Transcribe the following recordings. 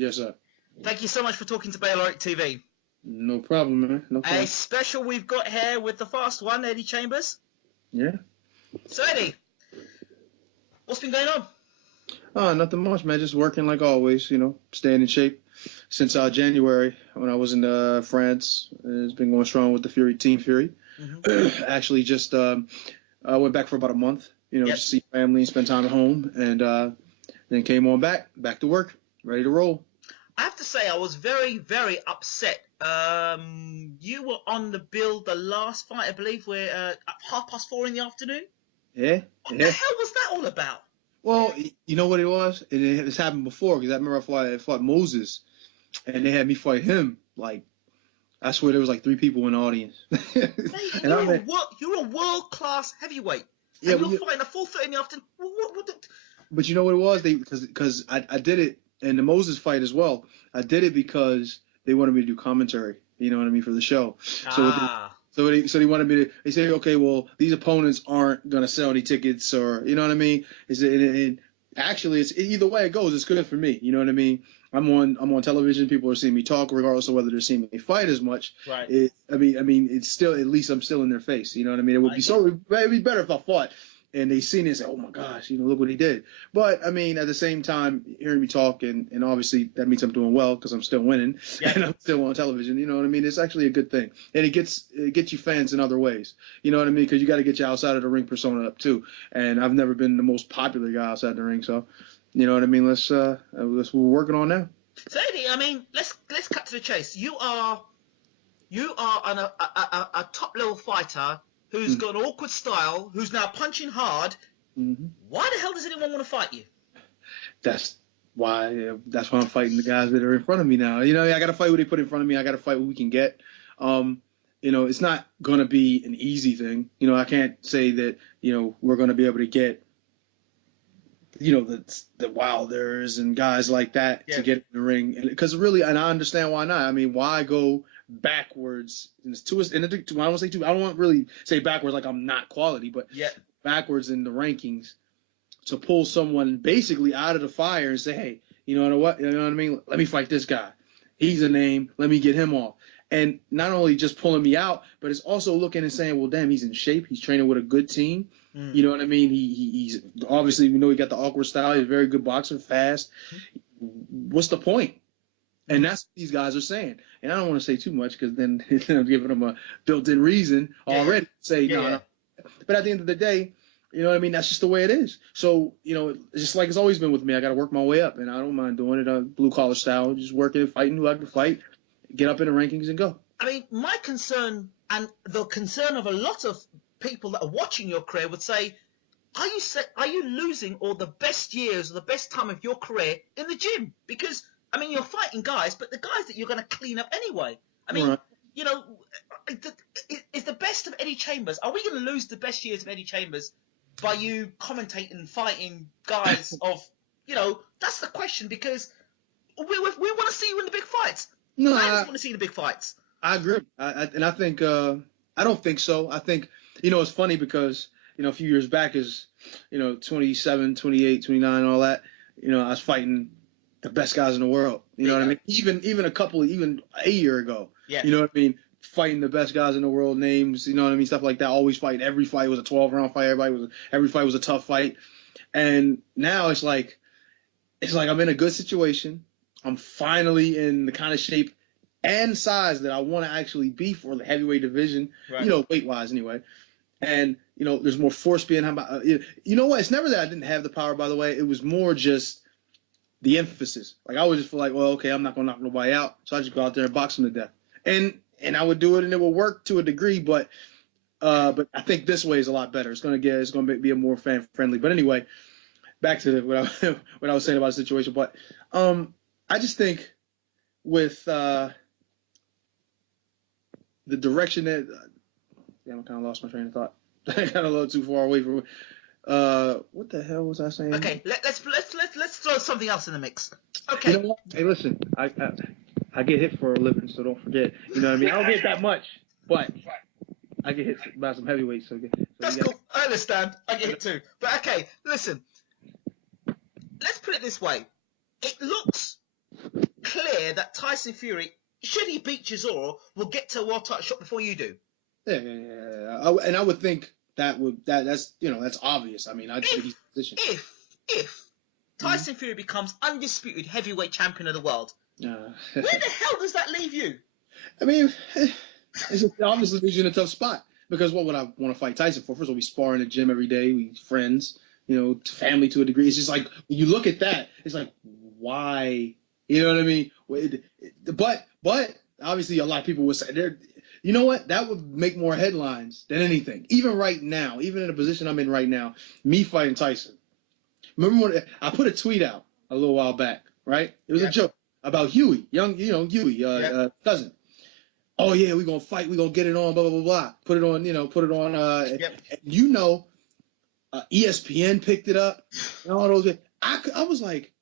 Yes, sir. Thank you so much for talking to Bayloric TV. No problem, man. No problem. A special we've got here with the fast one, Eddie Chambers. Yeah. So, Eddie, what's been going on? Nothing much, man. Just working like always, staying in shape. Since January, when I was in France, it's been going strong with the Team Fury. Mm-hmm. Actually, just I went back for about a month, just see family, spend time at home, and then came on back to work, ready to roll. I have to say, I was very, very upset. You were on the bill the last fight, I believe, where at 4:30 in the afternoon. Yeah. What the hell was that all about? Well, you know what it was? And it's happened before, because I remember I fought Moses, and they had me fight him. Like, I swear there was like 3 people in the audience. Mate, you're a world-class heavyweight. Yeah, and you're fighting at 4:30 in the afternoon. But you know what it was? Because I did it in the Moses fight as well. I did it because they wanted me to do commentary. You know what I mean, for the show. So they wanted me to. They say, okay, well, these opponents aren't gonna sell any tickets, or you know what I mean. Actually, it's either way it goes. It's good for me. You know what I mean. I'm on television. People are seeing me talk, regardless of whether they're seeing me fight as much. Right. I mean, it's still, at least I'm still in their face. You know what I mean. It would be it'd be better if I fought and they seen it and say, oh my gosh, look what he did. But I mean, at the same time, hearing me talk and obviously that means I'm doing well because I'm still winning and I'm still on television. You know what I mean? It's actually a good thing, and it gets you fans in other ways. You know what I mean? Because you got to get your outside of the ring persona up too. And I've never been the most popular guy outside the ring, so you know what I mean. Let's what we're working on now. So Eddie, I mean, let's cut to the chase. You are a top level fighter who's got an awkward style, who's now punching hard. Mm-hmm. Why the hell does anyone want to fight you? That's why I'm fighting the guys that are in front of me now. I got to fight who they put in front of me. I got to fight who we can get. It's not going to be an easy thing. I can't say that, we're going to be able to get, the Wilders and guys like that to get in the ring. Because really, and I understand why not. I mean, why go backwards? And it's I don't want to say two. I don't want to really say backwards like I'm not quality, but backwards in the rankings to pull someone basically out of the fire and say, hey, you know what I mean? Let me fight this guy. He's a name. Let me get him off. And not only just pulling me out, but it's also looking and saying, well, damn, he's in shape. He's training with a good team. You know what I mean? He's obviously, he got the awkward style. He's a very good boxer, fast. What's the point? And that's what these guys are saying. And I don't want to say too much because then I'm giving them a built-in reason already to say no. But at the end of the day, you know what I mean? That's just the way it is. So, just like it's always been with me, I got to work my way up, and I don't mind doing it blue-collar style, just working and fighting who I can fight, get up in the rankings and go. I mean, my concern and the concern of a lot of people that are watching your career would say, are you losing all the best years or the best time of your career in the gym? Because, I mean, you're fighting guys, but the guys that you're going to clean up anyway. I mean, is the best of Eddie Chambers, are we going to lose the best years of Eddie Chambers by you commentating and fighting guys of, that's the question, because we want to see you in the big fights. No, I just want to see the big fights. I agree. And I think, I don't think so. I think, it's funny because, a few years back is, 27, 28, 29, all that, I was fighting the best guys in the world. You know what I mean? Even even a year ago. Yeah. You know what I mean? Fighting the best guys in the world, names, you know what I mean? Stuff like that. Always fighting. Every fight was a 12-round fight. Every fight was a tough fight. And now it's like I'm in a good situation. I'm finally in the kind of shape and size that I want to actually be for the heavyweight division, weight-wise anyway. And, there's more force being, you know what? It's never that I didn't have the power, by the way. It was more just the emphasis. Like, I would just feel like, well, okay, I'm not going to knock nobody out, so I just go out there and box them to death. And I would do it, and it would work to a degree, but I think this way is a lot better. It's going to be a more fan-friendly. But anyway, back to what I was saying about the situation. But I just think with the direction that I kind of lost my train of thought. I got a little too far away from it. What the hell was I saying? Okay, let's throw something else in the mix. Okay. You know what? Hey, listen, I get hit for a living, so don't forget. You know what I mean? I don't get that much, but I get hit by some heavyweights. So that's cool. I understand. I get it too. But okay, listen. Let's put it this way. It looks clear that Tyson Fury, should he beat Chisora, will get to a world title shot before you do? Yeah. And I would think that's obvious. I mean, I just think he's positioned. If Tyson Fury becomes undisputed heavyweight champion of the world, where Uh, the hell does that leave you? I mean, it's obviously leaves you in a tough spot because what would I want to fight Tyson for? First of all, we spar in the gym every day. We friends, family to a degree. It's just like when you look at that, it's like why? You know what I mean? But obviously, a lot of people would say you know what? That would make more headlines than anything. Even right now, even in the position I'm in right now, me fighting Tyson. Remember when I put a tweet out a little while back, right? It was a joke about Huey, Huey, cousin. Oh yeah, we're gonna fight, we're gonna get it on, blah blah blah blah. Put it on, ESPN picked it up and all those. I was like,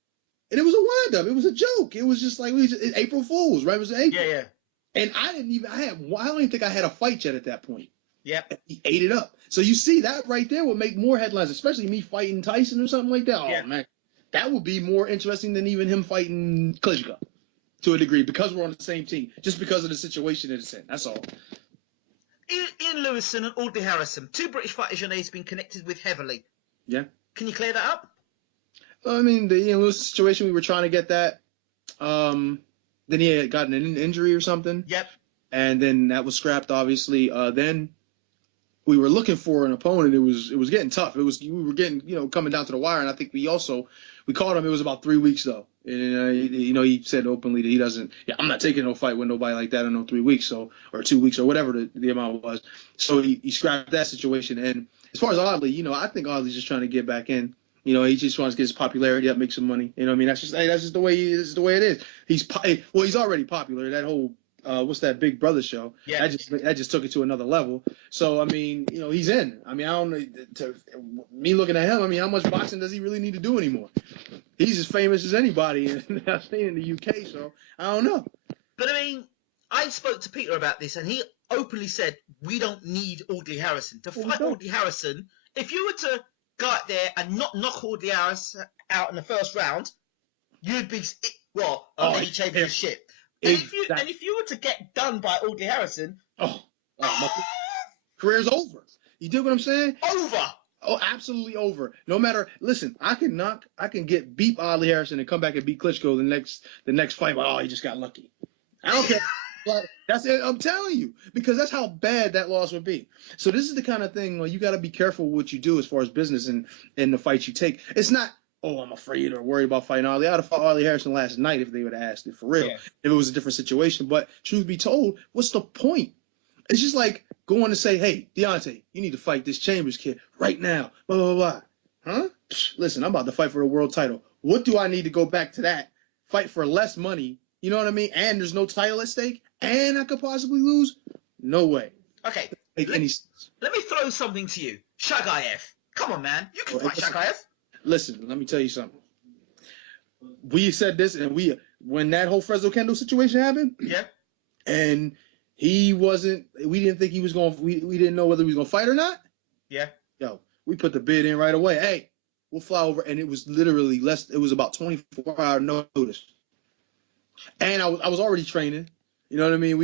and it was a wind up. It was a joke. It was just like April Fools, right? It was April. Yeah. And I don't even think I had a fight yet at that point. Yep. He ate it up. So you see that right there would make more headlines, especially me fighting Tyson or something like that. Oh man, that would be more interesting than even him fighting Klitschko to a degree because we're on the same team, just because of the situation it's in. That's all. Ian Lewison and Audley Harrison, two British fighters your name's been connected with heavily. Yeah. Can you clear that up? I mean, the Ian Lewis situation, we were trying to get that. Then he had gotten an injury or something. Yep. And then that was scrapped, obviously. Then we were looking for an opponent. It was getting tough. We were getting coming down to the wire, and I think we caught him. It was about 3 weeks though, and he said openly that he doesn't. Yeah, I'm not taking no fight with nobody like that in no 3 weeks, or 2 weeks or whatever the amount was. So he scrapped that situation. And as far as Audley, I think Audley's just trying to get back in. He just wants to get his popularity up, make some money. I mean, that's just the way it is. He's already popular. That whole what's that Big Brother show? Yeah. That just took it to another level. So I mean, he's in. I mean, I don't know. Me looking at him, I mean, how much boxing does he really need to do anymore? He's as famous as anybody in the UK. So I don't know. But I mean, I spoke to Peter about this, and he openly said we don't need Audley Harrison to fight Audley Harrison. If you were to go out there and not knock Audley Harrison out in the first round, you'd be the championship. And if you were to get done by Audley Harrison, my career's over. You dig what I'm saying? Over. Oh, absolutely over. No matter. Listen, I can get beat Audley Harrison and come back and beat Klitschko the next fight. Oh, he just got lucky. I don't care. But that's it. I'm telling you, because that's how bad that loss would be. So this is the kind of thing where you got to be careful what you do as far as business and the fights you take. It's not, I'm afraid or worried about fighting Audley. I'd have fought Audley Harrison last night if they would have asked it for real. Yeah. If it was a different situation. But truth be told, what's the point? It's just like going to say, hey, Deontay, you need to fight this Chambers kid right now. Blah, blah, blah. Huh? Listen, I'm about to fight for a world title. What do I need to go back to that? Fight for less money. You know what I mean? And there's no title at stake? And I could possibly lose? No way. Okay. Let me throw something to you. Shagayev. Come on, man. You can fight Shagayev. Listen, let me tell you something. We said this, and when that whole Fresno Kendo situation happened, and we didn't think he was going, we didn't know whether he was going to fight or not. Yeah. We put the bid in right away. Hey, we'll fly over. And it was literally it was about 24-hour notice. And I was already training. You know what I mean?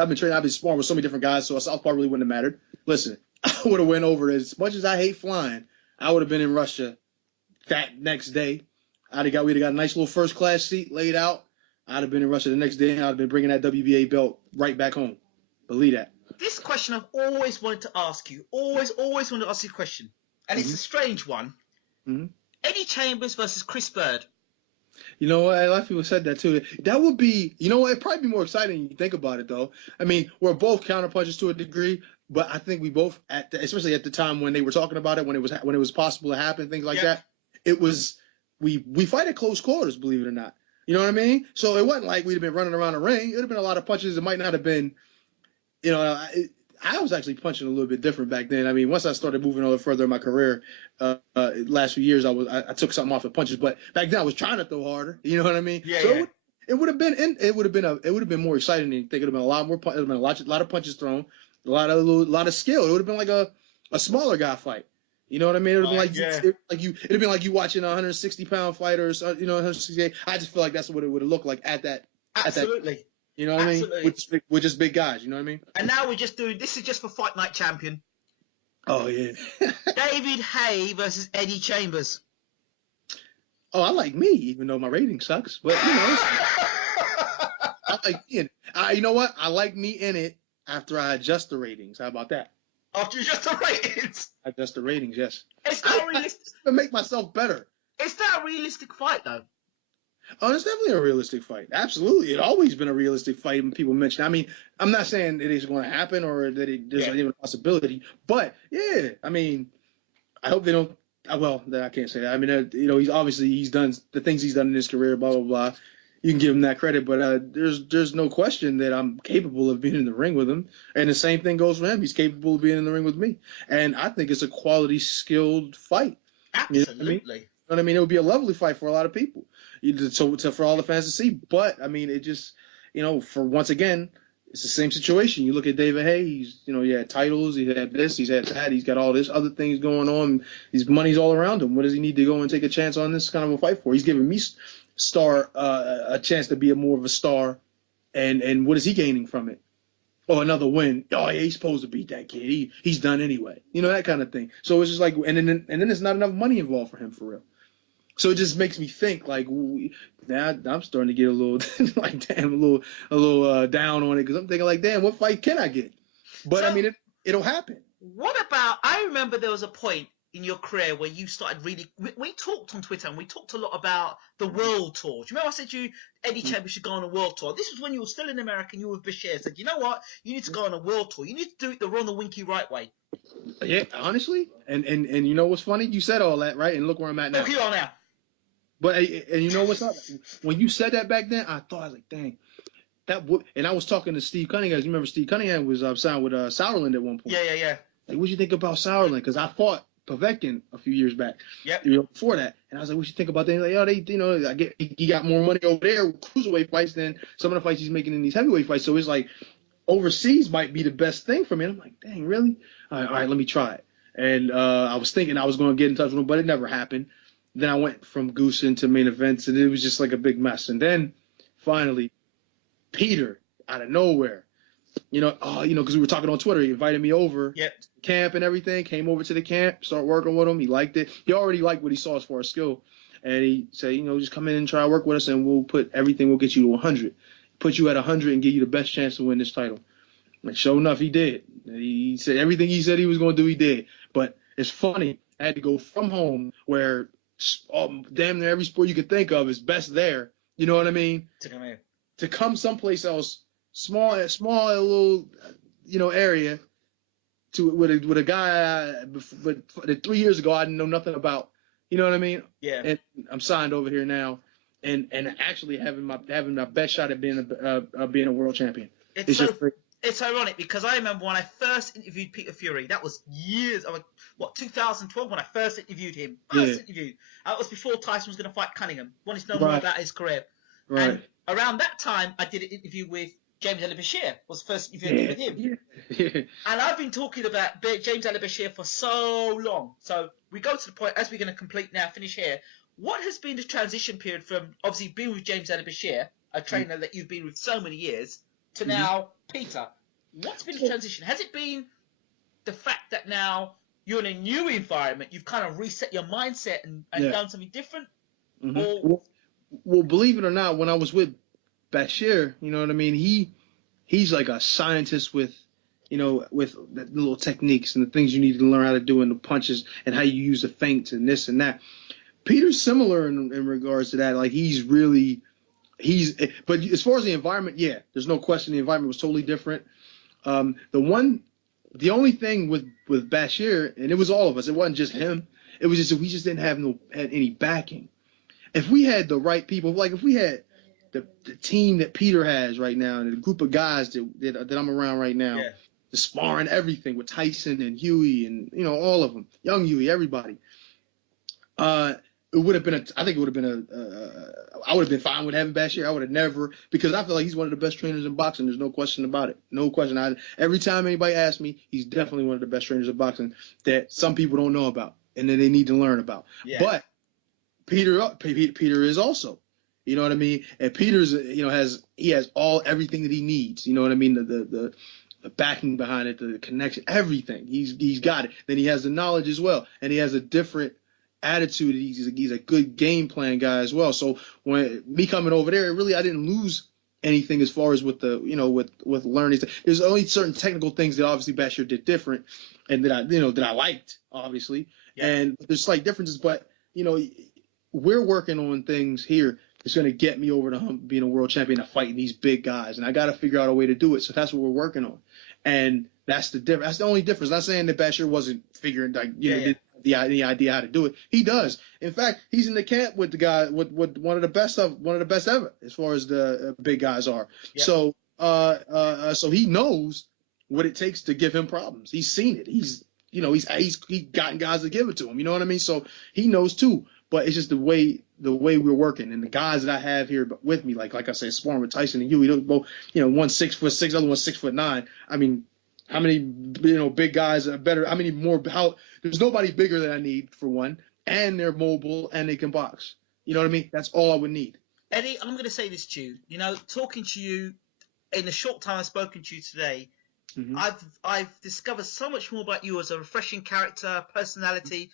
I've been sparring with so many different guys, so a southpaw really wouldn't have mattered. Listen, I would have went over as much as I hate flying. I would have been in Russia that next day. We'd have got a nice little first class seat laid out. I'd have been in Russia the next day, and I'd have been bringing that WBA belt right back home. Believe that. This question I've always wanted to ask you. Always wanted to ask you a question. And it's a strange one. Mm-hmm. Eddie Chambers versus Chris Bird. You know what? A lot of people said that too. That would be, it'd probably be more exciting when you think about it, though. I mean, we're both counterpunchers to a degree, but I think we both, especially at the time when they were talking about it, when it was possible to happen, things like that. It was we fight at close quarters, believe it or not. You know what I mean? So it wasn't like we'd have been running around the ring. It would have been a lot of punches. It might not have been, I was actually punching a little bit different back then. I mean, once I started moving a little further in my career, last few years, I took something off the punches. But back then, I was trying to throw harder. You know what I mean? Yeah. So it would have been more exciting. I think it would have been a lot more. It would have been a lot of punches thrown, a lot of skill. It would have been like a smaller guy fight. You know what I mean? It would have been Right, like it'd have been like you watching a 160-pound fighter, or, 168. I just feel like that's what it would have looked like at that. absolutely. You know what I mean? Absolutely. With just big guys. You know what I mean? And now this is just for Fight Night Champion. Oh yeah. David Haye versus Eddie Chambers. Oh, I like me, even though my rating sucks. But I like me in it. You know what? I like me in it after I adjust the ratings. How about that? After just the ratings. Adjust the ratings, yes. It's not realistic. To make myself better. Is that a realistic fight though? Oh, it's definitely a realistic fight. Absolutely. It's always been a realistic fight when people mention it. I mean, I'm not saying it is going to happen or that there's even a possibility, but yeah, I mean, I hope they don't. Well, I can't say that. I mean, he's done the things he's done in his career, blah, blah, blah. You can give him that credit, but there's no question that I'm capable of being in the ring with him. And the same thing goes for him. He's capable of being in the ring with me. And I think it's a quality, skilled fight. Absolutely. You know what I mean? It would be a lovely fight for a lot of people, for all the fans to see. But I mean, it just, for once again, it's the same situation. You look at David Haye. He had titles, he had this, he's had that, he's got all this other things going on. His money's all around him. What does he need to go and take a chance on this kind of a fight for? He's giving me a chance to be more of a star, and what is he gaining from it? Oh, another win. Oh yeah, he's supposed to beat that kid. He's done anyway. That kind of thing. So it's just like, and then there's not enough money involved for him for real. So it just makes me think like, now I'm starting to get a little like, damn, a little down on it, because I'm thinking like, damn, what fight can I get? But I mean, it'll happen. What about? I remember there was a point in your career where you started really. We talked on Twitter and we talked a lot about the world tour. Do you remember I said to you, Eddie Chambers should go on a world tour? This was when you were still in America and you were with Bashir. Said, you know what? You need to go on a world tour. You need to do it the Ronald Winky right way. Yeah, honestly, and you know what's funny? You said all that, right? And look where I'm at now. Look here now. But and you know what's up? When you said that back then, I thought, I was like, dang, that would. And I was talking to Steve Cunningham. You remember Steve Cunningham was signed with Sauerland at one point. Yeah. Like, what you think about Sauerland? Because I fought Povetkin a few years back. Yep. Before that, and I was like, what you think about that? Like, he got more money over there with cruiserweight fights than some of the fights he's making in these heavyweight fights. So it's like, overseas might be the best thing for me. And I'm like, dang, really? All right, let me try it. And I was thinking I was going to get in touch with him, but it never happened. Then I went from Goose into main events, and it was just like a big mess. And then finally, Peter, out of nowhere, because we were talking on Twitter, he invited me over to camp and everything, came over to the camp, started working with him. He liked it. He already liked what he saw as far as skill. And he said, just come in and try to work with us, and we'll get you to 100. Put you at 100 and give you the best chance to win this title. Like, sure enough, he did. He said everything he said he was going to do, he did. But it's funny. I had to go from home where damn near every sport you could think of is best there. You know what I mean? To come someplace else, small little, area, with a guy, but 3 years ago I didn't know nothing about. You know what I mean? Yeah. And I'm signed over here now, and actually having my best shot at being a world champion. It's ironic because I remember when I first interviewed Peter Fury, that was years, 2012 when I first interviewed him. That was before Tyson was going to fight Cunningham. Wanted to know more about his career. Right. And around that time, I did an interview with James Bashir. Was the first interview with him. Yeah. And I've been talking about James Bashir for so long. So we go to the point, as we're going to finish here. What has been the transition period from obviously being with James Bashir, a trainer that you've been with so many years, to now Peter? What's been the transition? Has it been the fact that now you're in a new environment, you've kind of reset your mindset and done something different? Mm-hmm. Well, believe it or not, when I was with Bashir, you know what I mean? He's like a scientist with the little techniques and the things you need to learn how to do in the punches and how you use the feints and this and that. Peter's similar in regards to that. Like, but as far as the environment, there's no question the environment was totally different. The only thing with Bashir, and it was all of us, it wasn't just him. It was just that we just didn't have any backing. If we had the right people, like if we had the team that Peter has right now, and the group of guys that I'm around right now, the sparring, everything with Tyson and Huey and all of them, young Huey, everybody, it it would have been I think it would have been I would have been fine with having Bashir. I would have never, because I feel like he's one of the best trainers in boxing. There's no question about it. No question. Every time anybody asks me, he's definitely one of the best trainers in boxing that some people don't know about and that they need to learn about. Yeah. But Peter is also, you know what I mean? And Peter's, has everything that he needs. You know what I mean? The backing behind it, the connection, everything. He's got it. Then he has the knowledge as well, and he has a different attitude. He's a good game plan guy as well. So when me coming over there, really I didn't lose anything as far as with the with learning. There's only certain technical things that obviously Bashir did different, and that I liked obviously. Yeah. And there's slight differences, but we're working on things here. It's going to get me over the hump, being a world champion and fighting these big guys. And I got to figure out a way to do it. So that's what we're working on. And that's the difference. That's the only difference. Not saying that Bashir wasn't figuring, didn't have any idea how to do it. He does. In fact, he's in the camp with the guy, with one of the best ever, as far as the big guys are. Yeah. So, so he knows what it takes to give him problems. He's seen it. He's gotten guys to give it to him. You know what I mean? So he knows too. But it's just the way we're working, and the guys that I have here with me, like I said, sparring with Tyson and you, both, one 6'6", other one 6'9". I mean, how many big guys are better? How many more? There's nobody bigger than I need for one, and they're mobile and they can box. You know what I mean? That's all I would need. Eddie, I'm going to say this to you. Talking to you in the short time I've spoken to you today, mm-hmm. I've discovered so much more about you as a refreshing character, personality.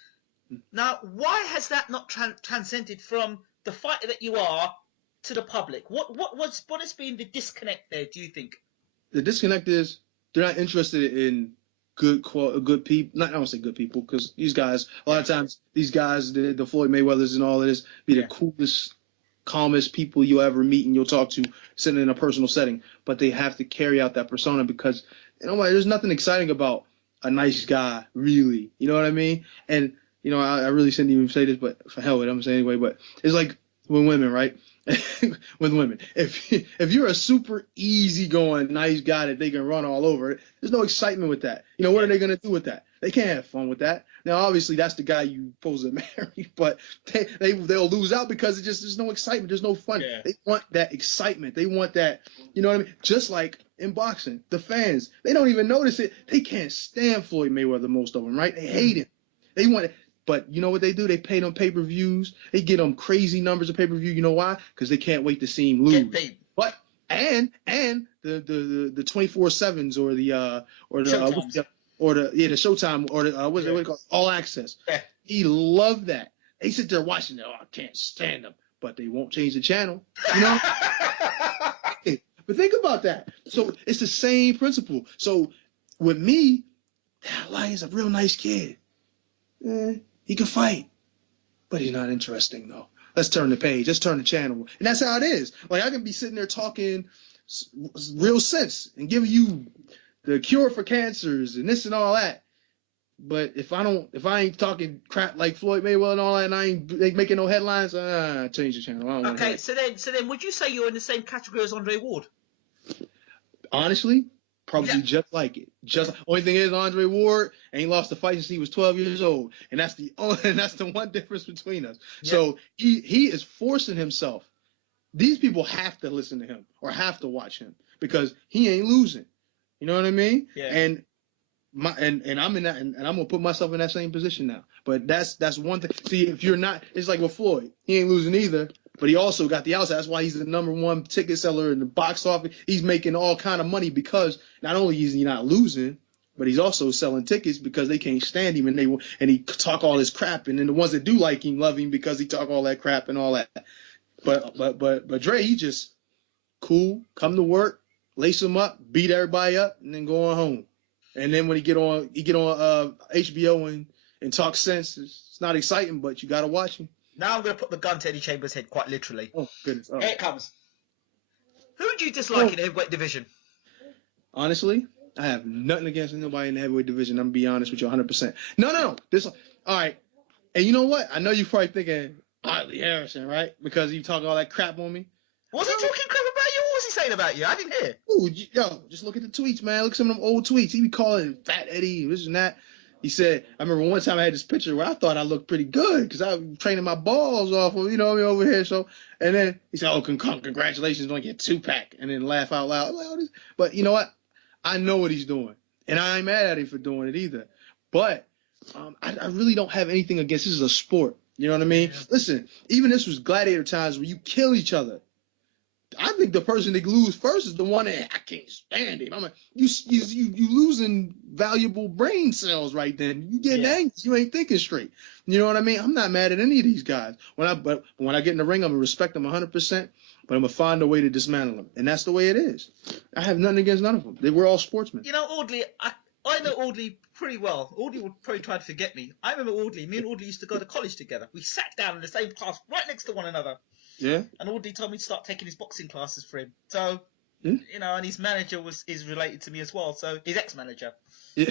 Now, why has that not transcended from the fighter that you are to the public? What has been the disconnect there, do you think? The disconnect is they're not interested in good people. I don't say good people, because these guys, a lot of times, these guys, the Floyd Mayweathers and all of this, be the coolest, calmest people you'll ever meet and you'll talk to sitting in a personal setting. But they have to carry out that persona, because there's nothing exciting about a nice guy, really. You know what I mean? And I really shouldn't even say this, but for hell with it, I'm going to say it anyway. But it's like with women, right? With women, if you're a super easygoing, nice guy that they can run all over, there's no excitement with that. What are they going to do with that? They can't have fun with that. Now, obviously, that's the guy you supposed to marry, but they'll lose out because there's no excitement. There's no fun. Yeah. They want that excitement. They want that, you know what I mean? Just like in boxing, the fans, they don't even notice it. They can't stand Floyd Mayweather, most of them, right? They hate him. They want it. But you know what they do? They pay them pay-per-views. They get them crazy numbers of pay-per-view. You know why? Because they can't wait to see him lose. But and the 24/7s or the Showtime or the what do you call it? All Access. Yeah. He loved that. They sit there watching it. Oh, I can't stand them. But they won't change the channel. But think about that. So it's the same principle. So with me, that Lion's a real nice kid. He can fight, but he's not interesting though. Let's turn the page. Let's turn the channel. And that's how it is. Like, I can be sitting there talking real sense and giving you the cure for cancers and this and all that. But if I ain't talking crap like Floyd Mayweather and all that, and I ain't making no headlines, change the channel. Okay, so then, would you say you're in the same category as Andre Ward? Honestly, probably just like it. Only thing is, Andre Ward ain't lost a fight since he was 12 years old, and that's the one difference between us. Yeah. So he is forcing himself. These people have to listen to him or have to watch him because he ain't losing. You know what I mean? Yeah. And I'm in that, and I'm gonna put myself in that same position now. But that's one thing. See, if you're not, it's like with Floyd, he ain't losing either. But he also got the outside. That's why he's the #1 ticket seller in the box office. He's making all kind of money because not only is he not losing, but he's also selling tickets because they can't stand him and he talk all this crap. And then the ones that do like him love him because he talk all that crap and all that. But Dre, he just cool, come to work, lace him up, beat everybody up, and then go on home. And then when he get on HBO and talk sense, it's not exciting, but you gotta watch him. Now I'm going to put the gun to Eddie Chambers' head, quite literally. Oh, goodness. Oh. Here it comes. Who do you dislike in the heavyweight division? Honestly, I have nothing against nobody in the heavyweight division. I'm going to be honest with you 100%. No. All right. And you know what? I know you're probably thinking, Otley Harrison, right? Because you talk all that crap on me. Was he talking crap about you? What was he saying about you? I didn't hear. Ooh, just look at the tweets, man. Look at some of them old tweets. He be calling Fat Eddie, this and that. He said, I remember one time I had this picture where I thought I looked pretty good because I was training my balls off of, over here. So, and then he said, oh, congratulations on your 2-pack, and then laugh out loud. But you know what? I know what he's doing, and I ain't mad at him for doing it either. But I really don't have anything against, this is a sport. You know what I mean? Yeah. Listen, even this was gladiator times where you kill each other. I think the person that lose first is the one that I can't stand him. I'm like, you losing valuable brain cells right then. You getting angry. You ain't thinking straight. You know what I mean? I'm not mad at any of these guys. But when I get in the ring, I'm gonna respect them 100%. But I'm gonna find a way to dismantle them, and that's the way it is. I have nothing against none of them. We're all sportsmen. You know, Audley, I know Audley pretty well. Audley would probably try to forget me. I remember Audley. Me and Audley used to go to college together. We sat down in the same class, right next to one another. Yeah. And Audley told me to start taking his boxing classes for him. So, and his manager is related to me as well. So his ex-manager,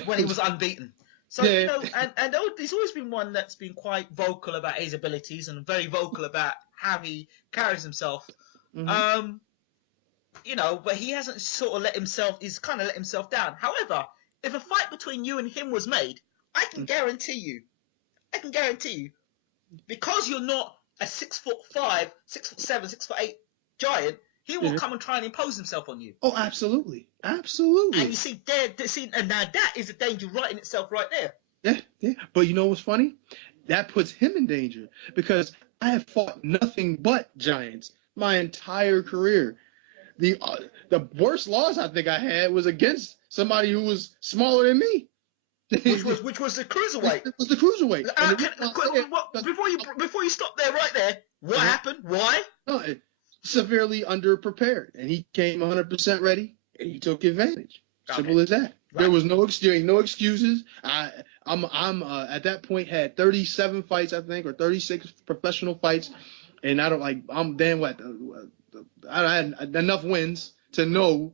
when he was unbeaten. So and Audley's always been one that's been quite vocal about his abilities and very vocal about how he carries himself. Mm-hmm. But he hasn't sort of he's kind of let himself down. However, if a fight between you and him was made, I can guarantee you, because you're not a 6'5", 6'7", 6'8" giant, he will come and try and impose himself on you. Oh, absolutely. Absolutely. And you see, and now that is a danger right in itself right there. Yeah. But you know what's funny? That puts him in danger because I have fought nothing but giants my entire career. The worst loss I think I had was against somebody who was smaller than me. Which was the cruiserweight. It was the cruiserweight. Before you stop there, right there, what happened? Why? No, severely underprepared, and he came 100% ready, and he took advantage. Simple as that. Right. There was no excuses. I'm at that point had 37 fights, I think, or 36 professional fights, and I had enough wins to know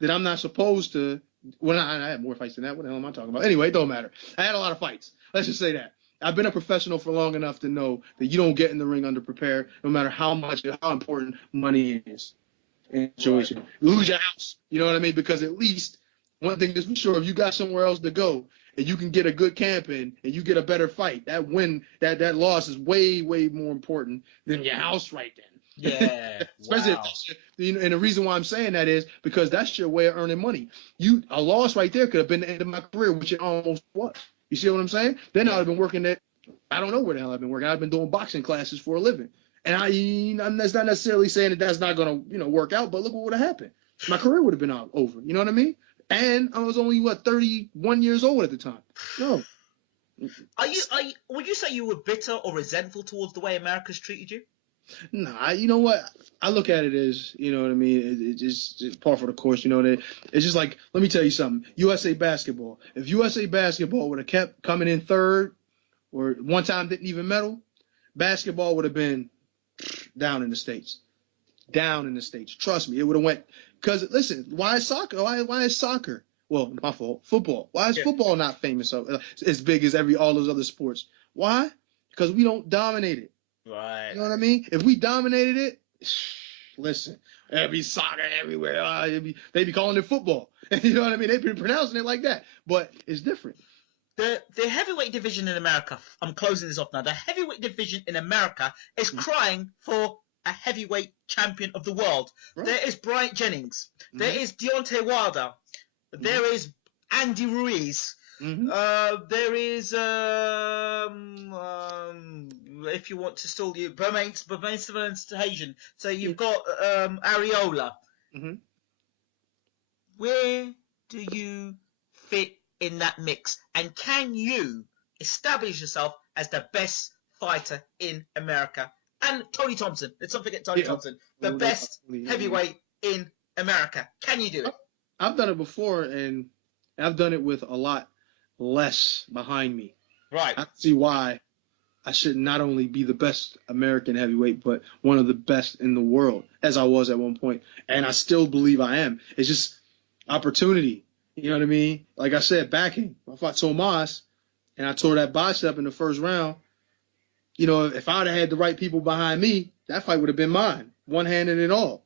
that I'm not supposed to. Well, I had more fights than that. What the hell am I talking about? Anyway, it don't matter. I had a lot of fights. Let's just say that. I've been a professional for long enough to know that you don't get in the ring underprepared, no matter how important money is. And situation. You lose your house. You know what I mean? Because at least one thing is for sure, if you got somewhere else to go and you can get a good camp in and you get a better fight, that win, that loss is way, way more important than your house right then. Yeah. Especially and the reason why I'm saying that is because that's your way of earning money. A loss right there could have been the end of my career, which it almost was. You see what I'm saying? Then I'd have been working I don't know where the hell I've been working. I've been doing boxing classes for a living. And that's not necessarily saying that that's not going to, work out, but look what would have happened. My career would have been over. You know what I mean? And I was only 31 years old at the time. No. Would you say you were bitter or resentful towards the way America's treated you? Nah, you know what? I look at it as, you know what I mean? It's par for the course, It's just like, let me tell you something. USA basketball. If USA basketball would have kept coming in third or one time didn't even medal, basketball would have been down in the States. Down in the States. Trust me, it would have went. Because, listen, why is soccer? Why is soccer? Well, my fault. Football. Why is football not famous as big as all those other sports? Why? Because we don't dominate it. Right. You know what I mean? If we dominated it, listen, there'd be soccer everywhere. They'd be calling it football. You know what I mean? They'd be pronouncing it like that. But it's different. The heavyweight division in America, I'm closing this off now. The heavyweight division in America is crying for a heavyweight champion of the world. Right. There is Bryant Jennings. Mm-hmm. There is Deontay Wilder. Mm-hmm. There is Andy Ruiz. Mm-hmm. There is, if you want to still use Bermain. So you've got Areola. Mm-hmm. Where do you fit in that mix? And can you establish yourself as the best fighter in America? And Tony Thompson. Let's not forget Tony Thompson. The best heavyweight in America. Can you do it? I've done it before, and I've done it with a lot less behind me. Right. I see why I should not only be the best American heavyweight, but one of the best in the world, as I was at one point. And I still believe I am. It's just opportunity. You know what I mean? Like I said, backing. I fought Tomas, and I tore that bicep in the first round. If I'd have had the right people behind me, that fight would have been mine, one-handed and all.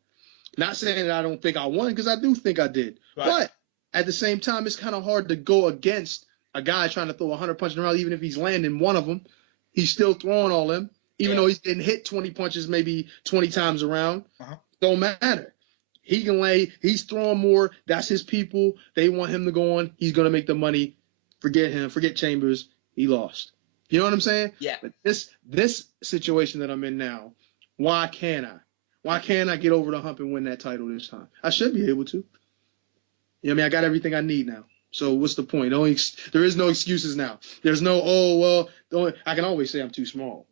Not saying that I don't think I won, because I do think I did. Right. But at the same time, it's kind of hard to go against a guy trying to throw 100 punches around, even if he's landing one of them, he's still throwing all them. Even though he's getting hit 20 punches maybe 20 times around, don't matter. He can lay. He's throwing more. That's his people. They want him to go on. He's going to make the money. Forget him. Forget Chambers. He lost. You know what I'm saying? Yeah. But this situation that I'm in now, why can't I? Why can't I get over the hump and win that title this time? I should be able to. You know what I mean? I got everything I need now. So what's the point? There is no excuses now. There's no, I can always say I'm too small.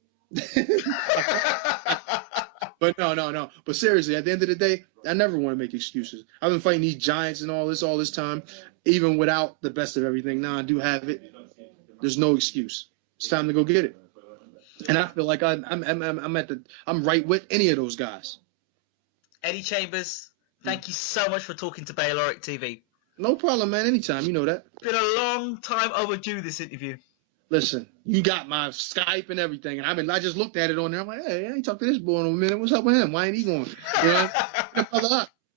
But no. But seriously, at the end of the day, I never want to make excuses. I've been fighting these giants and all this time, even without the best of everything. Now I do have it. There's no excuse. It's time to go get it. And I feel like I'm right with any of those guys. Eddie Chambers, thank you so much for talking to Bayloric TV. No problem, man. Anytime. You know that. Been a long time overdue, this interview. Listen, you got my Skype and everything, and I just looked at it on there. I'm like, hey, I ain't talked to this boy in a minute. What's up with him? Why ain't he going? You know,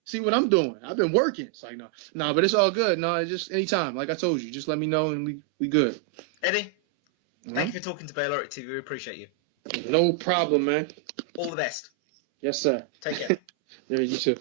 see what I'm doing. I've been working. It's like, no, but it's all good. No, it's just anytime. Like I told you, just let me know and we good. Eddie, thank you for talking to Bayloric TV. We appreciate you. No problem, man. All the best. Yes, sir. Take care. Yeah, you too.